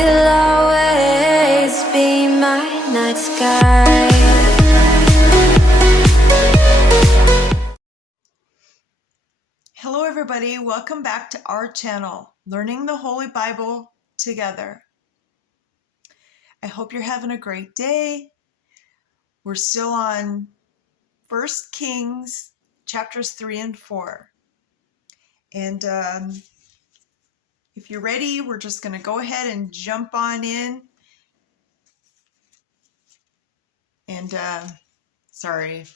You'll always be my night sky. Hello everybody, welcome back to our channel, Learning the Holy Bible Together. I hope you're having a great day. We're still on 1 Kings chapters 3 and 4. And if you're ready, we're just going to go ahead and jump on in. And sorry,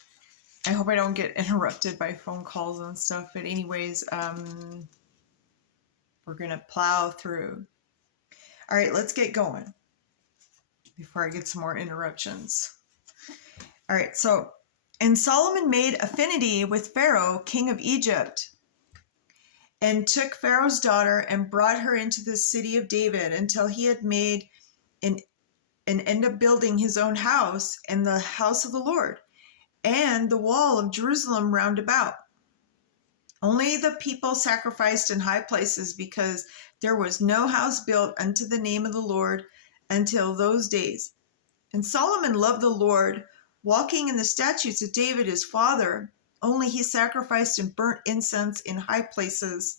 I hope I don't get interrupted by phone calls and stuff. But anyways, we're going to plow through. All right, let's get going before I get some more interruptions. All right, and Solomon made affinity with Pharaoh, king of Egypt, and took Pharaoh's daughter and brought her into the city of David until he had made and ended up building his own house and the house of the Lord and the wall of Jerusalem round about. Only the people sacrificed in high places, because there was no house built unto the name of the Lord until those days. And Solomon loved the Lord, walking in the statutes of David his father, only he sacrificed and burnt incense in high places.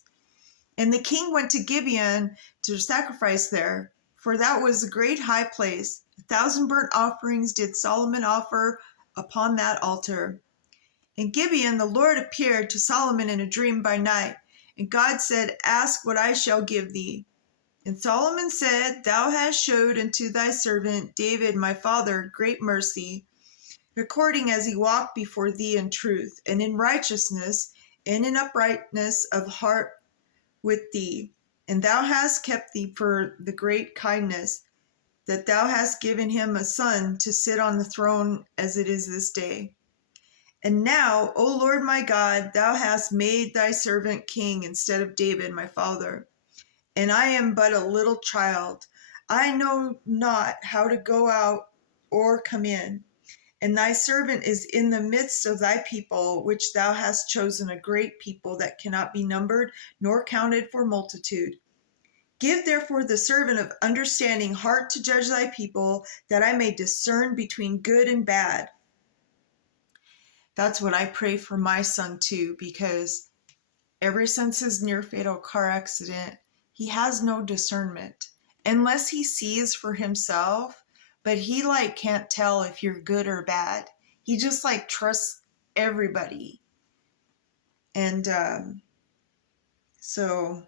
And the king went to Gibeon to sacrifice there, for that was a great high place. 1,000 burnt offerings did Solomon offer upon that altar. In Gibeon the Lord appeared to Solomon in a dream by night, and God said, Ask what I shall give thee. And Solomon said, Thou hast showed unto thy servant David my father great mercy, according as he walked before thee in truth, and in righteousness, and in uprightness of heart with thee. And thou hast kept thee for the great kindness, that thou hast given him a son to sit on the throne as it is this day. And now, O Lord my God, thou hast made thy servant king instead of David my father. And I am but a little child. I know not how to go out or come in. And thy servant is in the midst of thy people, which thou hast chosen, a great people that cannot be numbered nor counted for multitude. Give therefore the servant of understanding heart to judge thy people, that I may discern between good and bad. That's what I pray for my son too, because ever since his near fatal car accident, he has no discernment unless he sees for himself, but he can't tell if you're good or bad. He just trusts everybody. And so,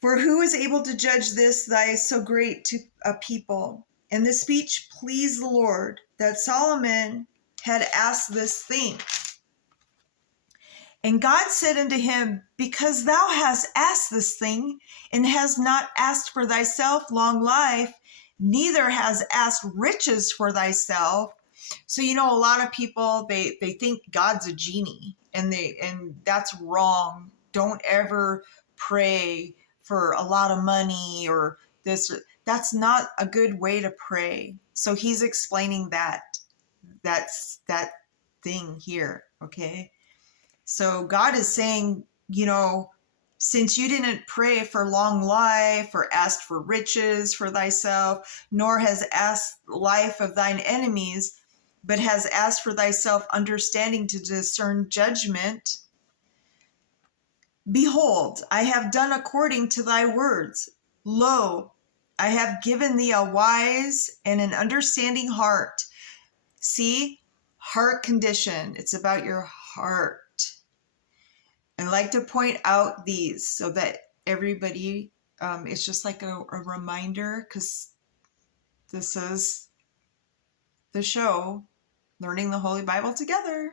for who is able to judge this thy so great to a people? And this speech pleased the Lord, that Solomon had asked this thing. And God said unto him, Because thou hast asked this thing, and hast not asked for thyself long life, neither has asked riches for thyself. So, a lot of people, they think God's a genie, and that's wrong. Don't ever pray for a lot of money or this. That's not a good way to pray. So he's explaining that's that thing here, okay? So God is saying, since you didn't pray for long life or asked for riches for thyself, nor has asked life of thine enemies, but has asked for thyself understanding to discern judgment, behold, I have done according to thy words. Lo, I have given thee a wise and an understanding heart. See, heart condition. It's about your heart. I like to point out these so that everybody, it's just like a reminder, because this is the show, Learning the Holy Bible Together.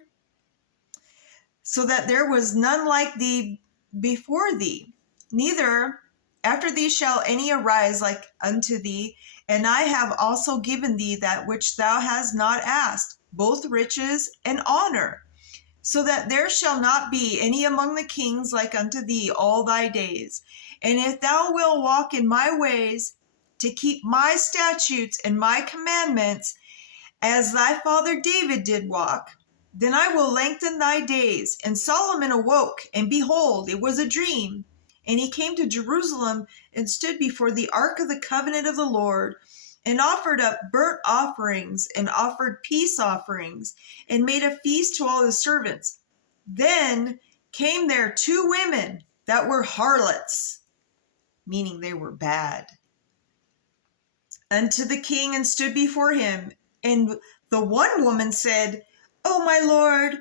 So that there was none like thee before thee, neither after thee shall any arise like unto thee. And I have also given thee that which thou hast not asked, both riches and honor, so that there shall not be any among the kings like unto thee all thy days. And if thou wilt walk in my ways, to keep my statutes and my commandments, as thy father David did walk, then I will lengthen thy days. And Solomon awoke, and behold, it was a dream. And he came to Jerusalem and stood before the ark of the covenant of the Lord, and offered up burnt offerings and offered peace offerings, and made a feast to all his servants. Then came there 2 women that were harlots, meaning they were bad, unto the king, and stood before him. And the one woman said, O my lord,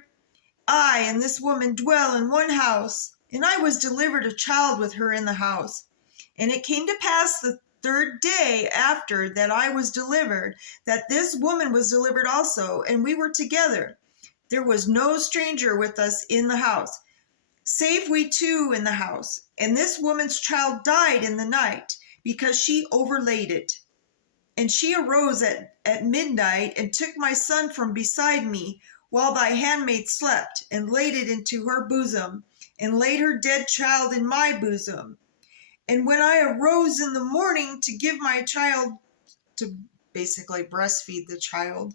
I and this woman dwell in one house, and I was delivered a child with her in the house. And it came to pass the 3rd day after that I was delivered, that this woman was delivered also, and we were together. There was no stranger with us in the house, save we 2 in the house. And this woman's child died in the night, because she overlaid it. And she arose at midnight, and took my son from beside me, while thy handmaid slept, and laid it into her bosom, and laid her dead child in my bosom. And when I arose in the morning to give my child, to basically breastfeed the child,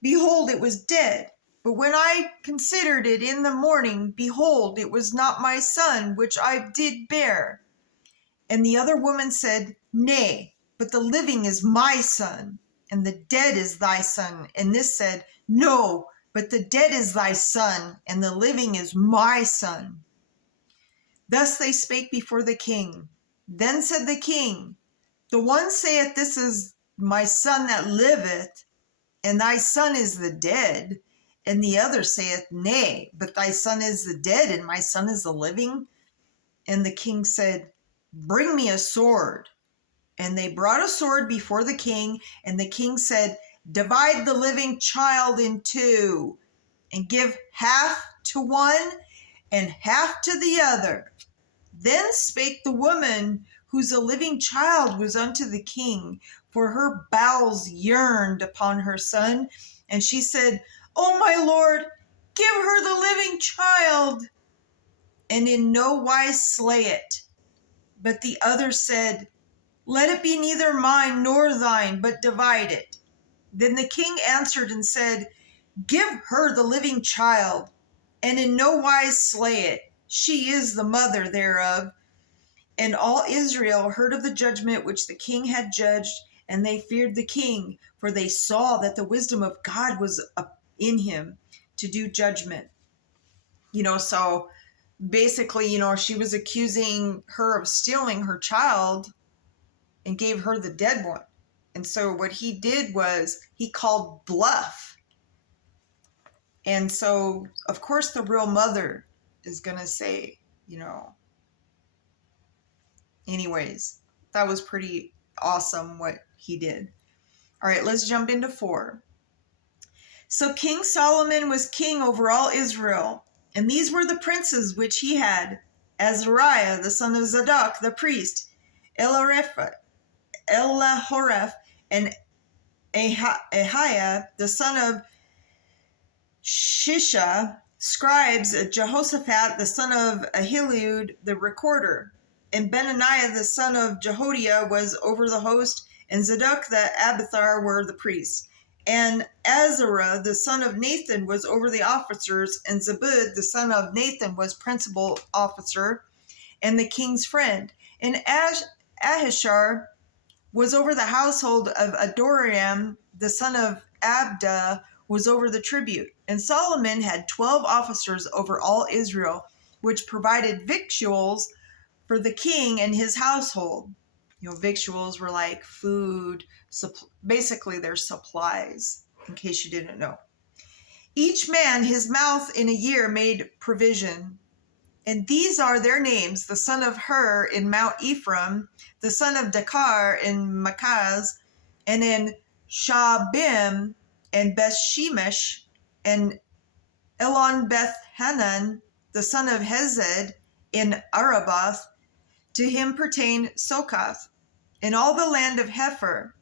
behold, it was dead. But when I considered it in the morning, behold, it was not my son, which I did bear. And the other woman said, Nay, but the living is my son, and the dead is thy son. And this said, No, but the dead is thy son, and the living is my son. Thus they spake before the king. Then said the king, The one saith, This is my son that liveth, and thy son is the dead. And the other saith, Nay, but thy son is the dead, and my son is the living. And the king said, Bring me a sword. And they brought a sword before the king, and the king said, Divide the living child in 2, and give half to one and half to the other. Then spake the woman whose a living child was unto the king, for her bowels yearned upon her son. And she said, O my lord, give her the living child, and in no wise slay it. But the other said, Let it be neither mine nor thine, but divide it. Then the king answered and said, Give her the living child, and in no wise slay it. She is the mother thereof. And all Israel heard of the judgment which the king had judged, and they feared the king, for they saw that the wisdom of God was in him to do judgment. So basically, she was accusing her of stealing her child and gave her the dead one. And so what he did was he called bluff. And so, of course, the real mother is going to say, anyways, that was pretty awesome what he did. All right, let's jump into 4. So King Solomon was king over all Israel, and these were the princes which he had: Azariah, the son of Zadok, the priest, Elahoreph, and Ahiah, the son of Shisha, scribes, Jehoshaphat, the son of Ahilud, the recorder, and Benaniah, the son of Jehoiada, was over the host, and Zadok the Abiathar were the priests. And Azariah, the son of Nathan, was over the officers, and Zabud, the son of Nathan, was principal officer, and the king's friend. And Ahishar was over the household of Adoram, the son of Abda, was over the tribute. And Solomon had 12 officers over all Israel, which provided victuals for the king and his household. Victuals were like food, basically their supplies, in case you didn't know. Each man his mouth in a year made provision. And these are their names: the son of Hur in Mount Ephraim, the son of Dakar in Makaz, and in Shabim and Bethshemesh, and Elon Beth Hanan, the son of Hezed in Arabath. To him pertained Sokoth, in all the land of Hepher,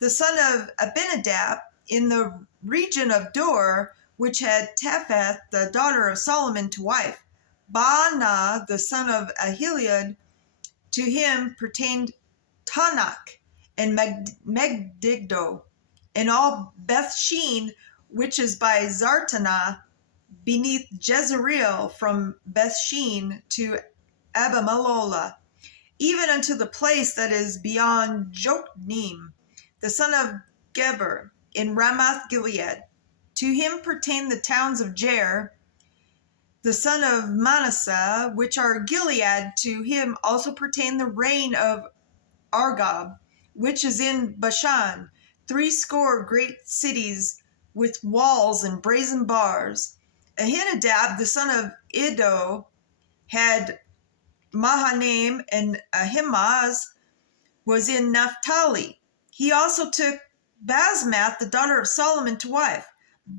the son of Abinadab, in the region of Dor, which had Taphath, the daughter of Solomon, to wife. Baanah, the son of Ahilud, to him pertained Tanakh and Megiddo, and all Bethshean, which is by Zartanah, beneath Jezreel, from Bethshean to Abimalola, even unto the place that is beyond Jokneam, the son of Geber, in Ramoth Gilead. To him pertain the towns of Jair, the son of Manasseh, which are Gilead. To him also pertain the reign of Argob, which is in Bashan, 80 great cities with walls and brazen bars. Ahinadab, the son of Iddo, had Mahanaim, and Ahimaaz was in Naphtali. He also took Basmath, the daughter of Solomon, to wife.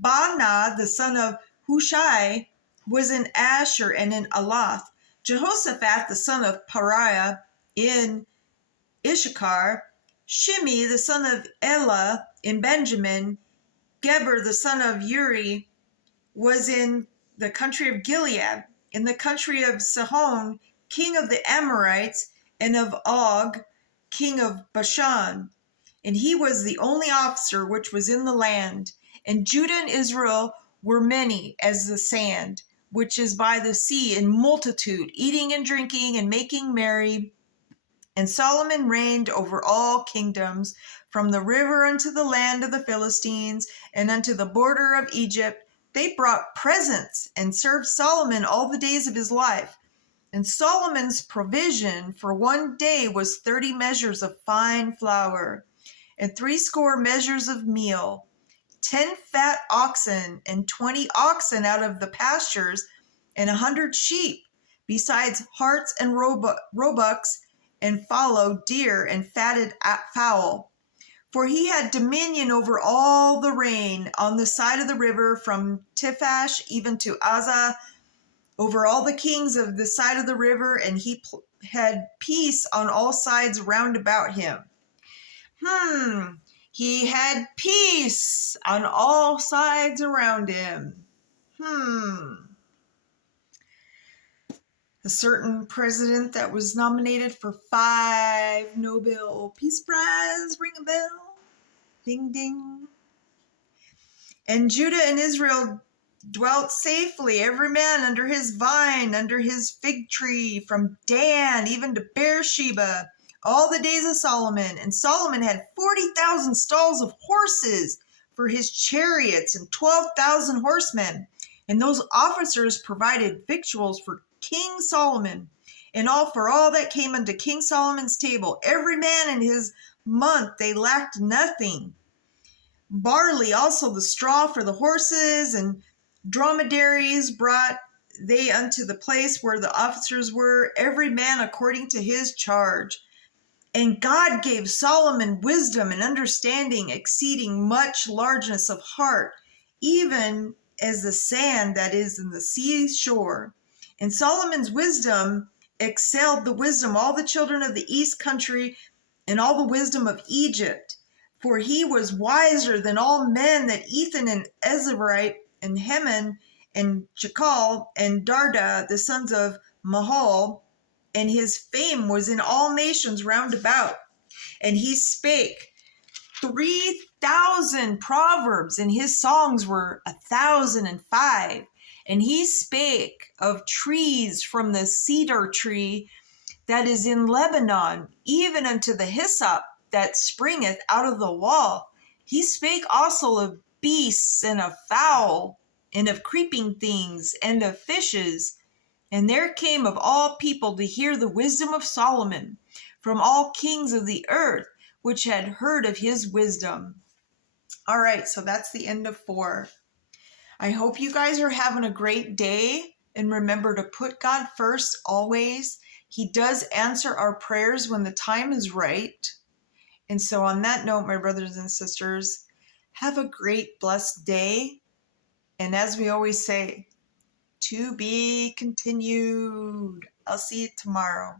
Baanah, the son of Hushai, was in Asher and in Aloth. Jehoshaphat, the son of Pariah, in Issachar. Shimi, the son of Elah, in Benjamin. Geber, the son of Uri, was in the country of Gilead, in the country of Sihon, king of the Amorites, and of Og, king of Bashan. And he was the only officer which was in the land. And Judah and Israel were many as the sand, which is by the sea, in multitude, eating and drinking and making merry. And Solomon reigned over all kingdoms, from the river unto the land of the Philistines, and unto the border of Egypt. They brought presents and served Solomon all the days of his life. And Solomon's provision for one day was 30 measures of fine flour, and 80 measures of meal, 10 fat oxen, and 20 oxen out of the pastures, and 100 sheep, besides harts and roebucks, and fallow, deer, and fatted fowl. For he had dominion over all the rain on the side of the river, from Tiphash even to Azah, over all the kings of the side of the river, and he had peace on all sides round about him. He had peace on all sides around him. A certain president that was nominated for 5 Nobel Peace Prize. Ring a bell. Ding, ding. And Judah and Israel dwelt safely, every man under his vine, under his fig tree, from Dan even to Beersheba, all the days of Solomon. And Solomon had 40,000 stalls of horses for his chariots, and 12,000 horsemen. And those officers provided victuals for King Solomon, and all for all that came unto King Solomon's table. Every man in his month, they lacked nothing. Barley also, the straw for the horses, and dromedaries brought they unto the place where the officers were, every man according to his charge. And God gave Solomon wisdom and understanding, exceeding much largeness of heart, even as the sand that is in the sea shore. And Solomon's wisdom excelled the wisdom of all the children of the east country, and all the wisdom of Egypt. For he was wiser than all men, that Ethan and Ezraite and Heman and Jekal and Darda, the sons of Mahol, and his fame was in all nations round about. And he spake 3,000 proverbs, and his songs were 1,005. And he spake of trees, from the cedar tree that is in Lebanon, even unto the hyssop that springeth out of the wall. He spake also of beasts, and of fowl, and of creeping things, and of fishes. And there came of all people to hear the wisdom of Solomon, from all kings of the earth, which had heard of his wisdom. All right, so that's the end of 4. I hope you guys are having a great day, and remember to put God first always. He does answer our prayers when the time is right. And so on that note, my brothers and sisters, have a great, blessed day. And as we always say, to be continued. I'll see you tomorrow.